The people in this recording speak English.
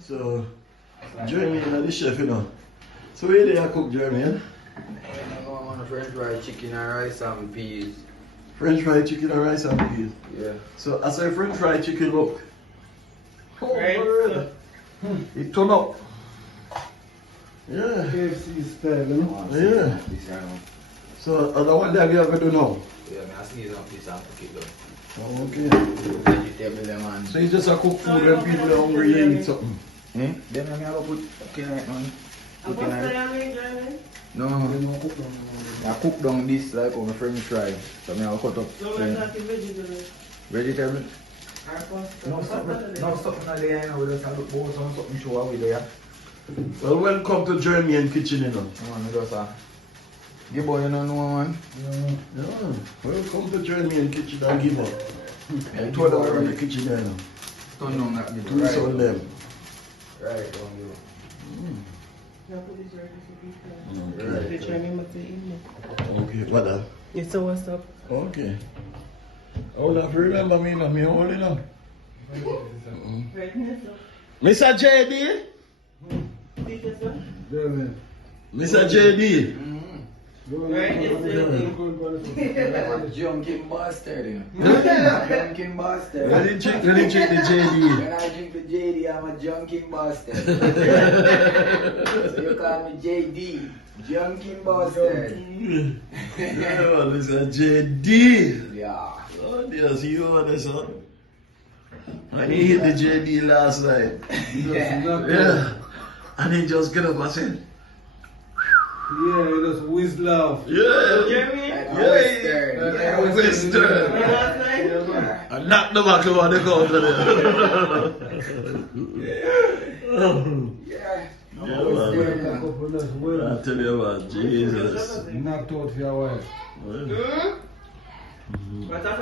So, Jeremy is the chef, you know. So, where do you cook, Jeremy? I'm on French fried chicken and rice and peas. French fried chicken and rice and peas. Yeah. So, as a French fried chicken look. Oh, Right. it turn up. Yeah. KFC style, you know? Yeah. So, other one that you have to do now? Yeah, I see some piece and cook it though. Oh, okay. Vegetable them and... So, you just a cook food and people are hungry, you eat something. Then I'm gonna put cooking on it, man. Cooking on it. No, I cook down this like on my French fry. So I'm gonna cut up. Vegetable? No, something like that, you know, we just have to put something show over there. Well, welcome to Jamaican kitchen, you know. Man, just give boy, you don't know, man. Yeah. Welcome to Jamaican kitchen and give up. I told them around the kitchen, you know. Turn down that give Two right. on them. Right, don't give up. Okay, what that? Yes, so what's up? Okay. Hold up, remember me, no, me holding on. Mr. JD? Mr. JD? I'm a junkie bastard, you know. Junkie bastard. Let him check the JD. When I drink the JD, I'm a junkie bastard. So you call me JD, junkie bastard. Yeah, Mr. JD. Yeah. Oh, dear, see you over there, son. And he hit the JD last night. Yeah. And he just get up and said, Yeah, it was whiz love. yeah. Jeremy? Yeah, Western. I knocked the back over the counter there. Yeah. Yeah, man. I tell you what, Jesus. Knocked out for your wife. Well. What's up?